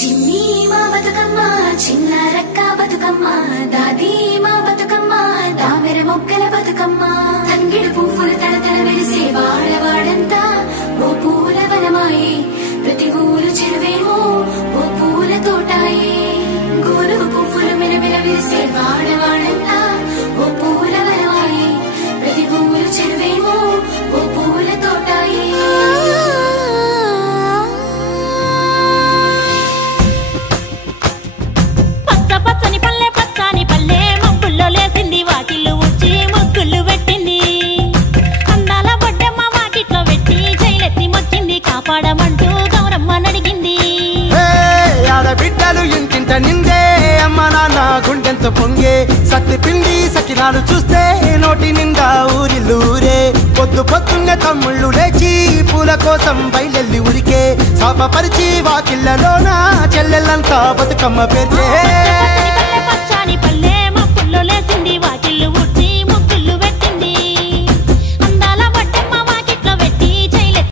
చిన్ని మా బతుకమ్మ చిన్న రక్క బతుకమ్మ దాది మా బతుకమ్మ దామెర మొక్కల బతుకమ్మ తంగిడు పువ్వులు తడతడ వెలిసే వాడవాడంతా ఓ పూల వనమాయే ప్రతి ఊరు చెరువేమో ఓ పూల తోటాయే గోలుగు పువ్వులు మెలమెల విరిసే వాడవాడంతా ఓ పూల వనమాయే ప్రతి ఊరు చెరువేమో ఓ పూల తోటాయే పచ్చని పల్లె పచ్చని పల్లె మబ్బుల్లో లేసింది వాకిళ్ళు ఊడ్చి ముగ్గులు పెట్టింది అందాల బొడ్డమ్మ వాకిట్లో పెట్టి జైలెత్తి మొక్కింది కాపాడమంటూ గౌరమ్మ నడిగింది ఆడబిడ్డలు ఇంటింట నిందే అమ్మ నాన్న గుండెంత పొంగే సత్తి పిండి సకినాలు చూస్తే నోటి నిండా ఊరిల్లూరే పొద్దు పొద్దున్నే తమ్ముళ్ళు లేచి పూల కోసం బయలెల్లి ఉరికే శాపపరిచి వాకిళ్ళలోన చెల్లెళ్ళంతా బతుకమ్మ పేర్చే